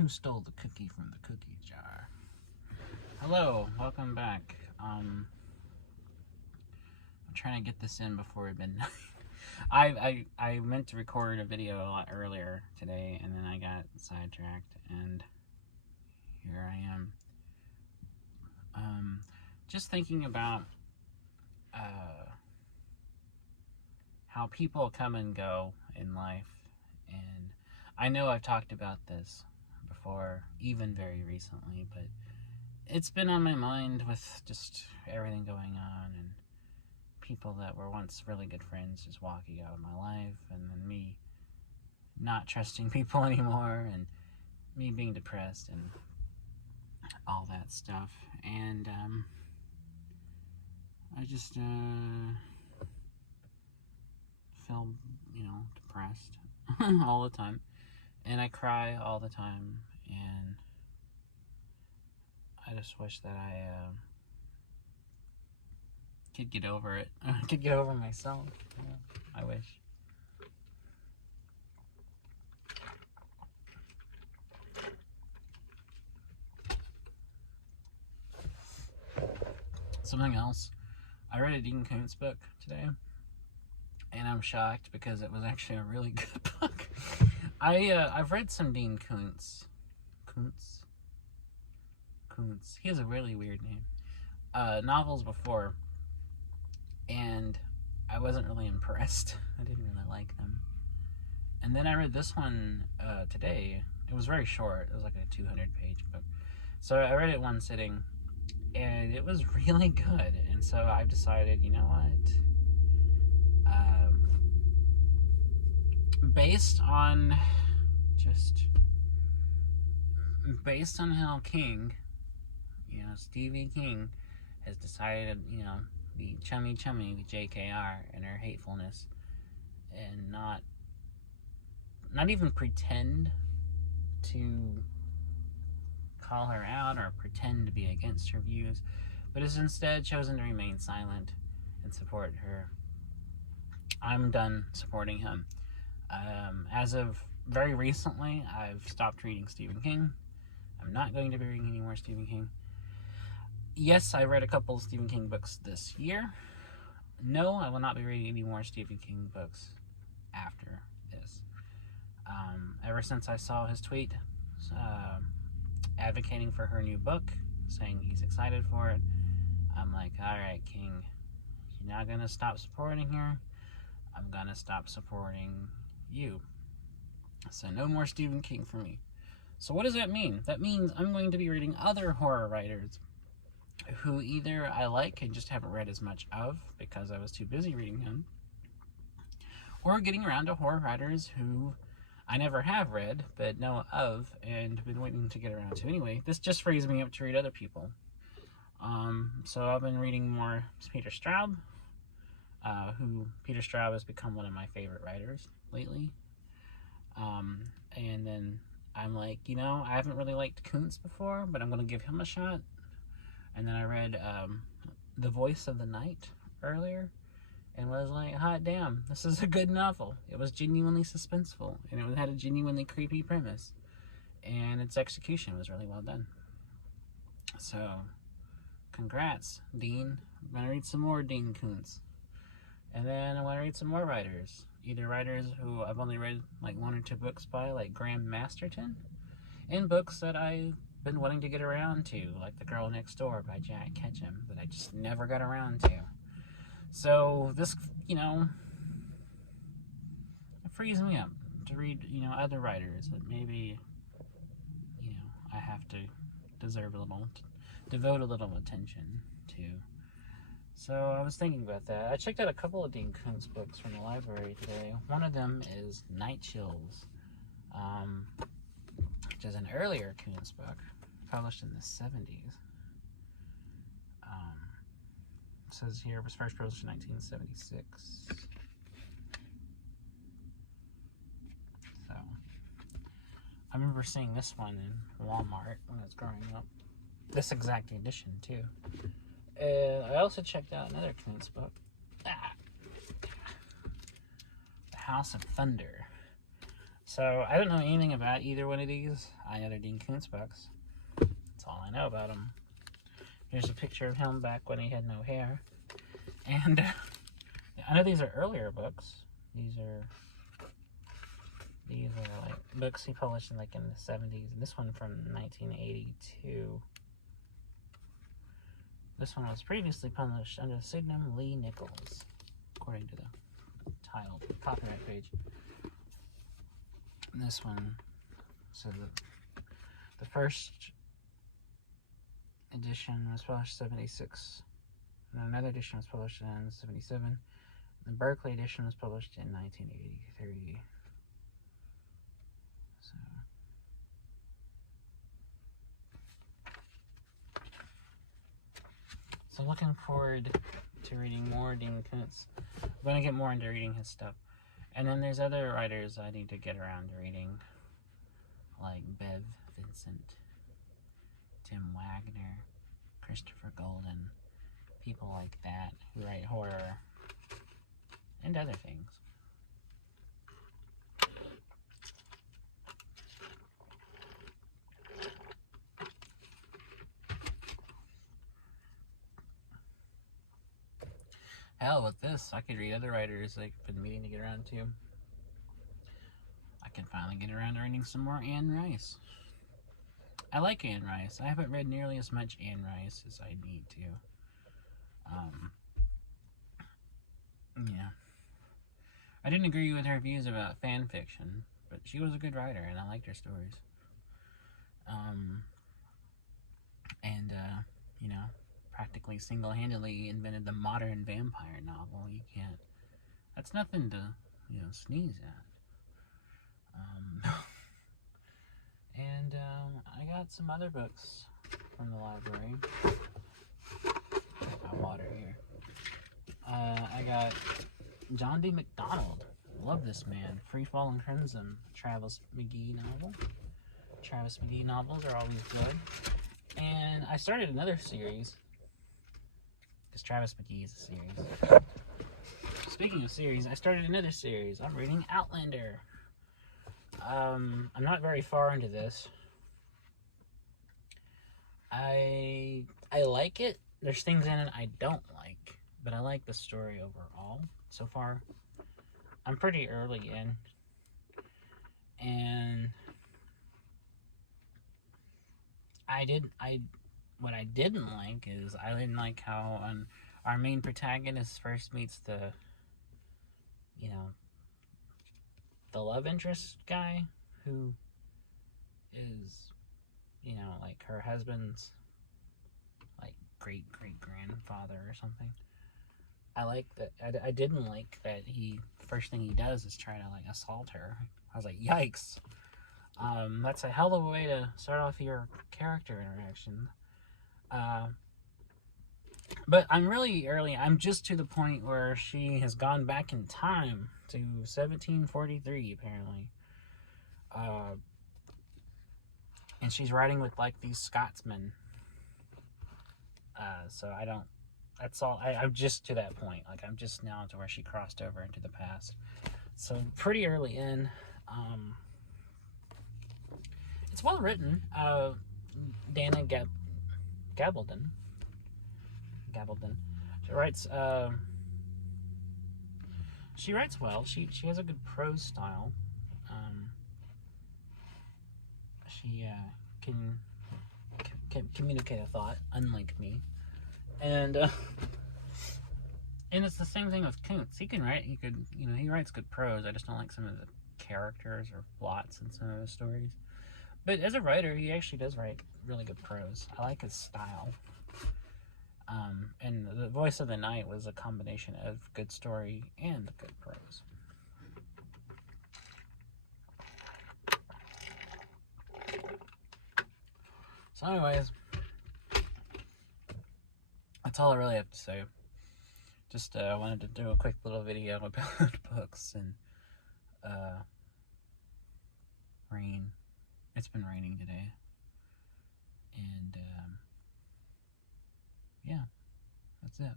Who stole the cookie from the cookie jar? Hello, welcome back. I'm trying to get this in before midnight. I meant to record a video a lot earlier today, and then I got sidetracked, and here I am. Just thinking about how people come and go in life, and I know I've talked about this before, even very recently, but it's been on my mind with just everything going on, and people that were once really good friends just walking out of my life, and then me not trusting people anymore, and me being depressed, and all that stuff. And I just feel, depressed all the time, and I cry all the time, and I just wish that I could get over it. I could get over myself. I wish. Something else. I read a Dean Koontz book today, and I'm shocked because it was actually a really good book. I've read some Dean Koontz. He has a really weird name. Novels before, and I wasn't really impressed. I didn't really like them. And then I read this one today. It was very short. It was like a 200-page book. So I read it one sitting, and it was really good. And so I've decided, you know what? Based on how Stevie King has decided, be chummy with JKR and her hatefulness, and not even pretend to call her out or pretend to be against her views, but has instead chosen to remain silent and support her. I'm done supporting him. As of very recently, I've stopped reading Stephen King. I'm not going to be reading any more Stephen King. Yes, I read a couple of Stephen King books this year. No, I will not be reading any more Stephen King books after this. Ever since I saw his tweet advocating for her new book, saying he's excited for it, I'm like, alright, King, you're not going to stop supporting her. I'm going to stop supporting you. So no more Stephen King for me. So what does that mean? That means I'm going to be reading other horror writers who either I like and just haven't read as much of because I was too busy reading them, or getting around to horror writers who I never have read but know of and been waiting to get around to anyway. This just frees me up to read other people. So I've been reading more Peter Straub, Peter Straub has become one of my favorite writers lately. And then I'm like, I haven't really liked Koontz before, but I'm going to give him a shot. And then I read The Voice of the Night earlier, and was like, hot damn, this is a good novel. It was genuinely suspenseful, and it had a genuinely creepy premise, and its execution was really well done. So, congrats, Dean. I'm going to read some more Dean Koontz. And then I want to read some more writers. Either writers who I've only read like one or two books by, like Graham Masterton, and books that I've been wanting to get around to, like The Girl Next Door by Jack Ketchum, that I just never got around to. So this, it frees me up to read, other writers that maybe, I have to devote a little attention to. So I was thinking about that. I checked out a couple of Dean Koontz books from the library today. One of them is Night Chills, which is an earlier Koontz book, published in the 70s. It says here it was first published in 1976. So I remember seeing this one in Walmart when I was growing up. This exact edition too. I also checked out another Koontz book, The House of Thunder. So I don't know anything about either one of these. I know they're Dean Koontz books. That's all I know about them. Here's a picture of him back when he had no hair. And I know these are earlier books. These are like books he published in like in the 70s. And this one from 1982. This one was previously published under the pseudonym Lee Nichols, according to the title, the copyright page. And this one, so the first edition was published in 76, and another edition was published in 77. The Berkeley edition was published in 1983. So looking forward to reading more Dean Koontz. I'm going to get more into reading his stuff. And then there's other writers I need to get around to reading, like Bev Vincent, Tim Wagner, Christopher Golden, people like that who write horror and other things. Hell, with this, I could read other writers I've been meaning to get around to. I can finally get around to reading some more Anne Rice. I like Anne Rice. I haven't read nearly as much Anne Rice as I need to. Yeah. I didn't agree with her views about fan fiction, but she was a good writer, and I liked her stories. You know, practically single-handedly invented the modern vampire novel. You can't... That's nothing to, you know, sneeze at. And I got some other books from the library. I got water here. I got John D. MacDonald. Love this man. Free Falling Crimson, Travis McGee novel. Travis McGee novels are always good. And I started another series, because Travis McGee is a series. Speaking of series, I started another series. I'm reading Outlander. I'm not very far into this. I like it. There's things in it I don't like, but I like the story overall so far. I'm pretty early in, and what I didn't like is I didn't like how our main protagonist first meets the, you know, the love interest guy who is, you know, like her husband's like great-great-grandfather or something. I didn't like that first thing he does is try to like assault her. I was like, yikes. That's a hell of a way to start off your character interaction. But I'm really early. I'm just to the point where she has gone back in time to 1743, apparently. And she's riding with like these Scotsmen. So I don't... That's all. I'm just to that point. Like, I'm just now to where she crossed over into the past. So pretty early in. It's well written. Dana Gabaldon. She writes well. She has a good prose style. She can communicate a thought, unlike me. And it's the same thing with Koontz. He writes good prose. I just don't like some of the characters or plots in some of his stories. But as a writer, he actually does write really good prose. I like his style. And The Voice of the Night was a combination of good story and good prose. So anyways, that's all I really have to say. Just wanted to do a quick little video about books and rain. It's been raining today. And yeah, that's it.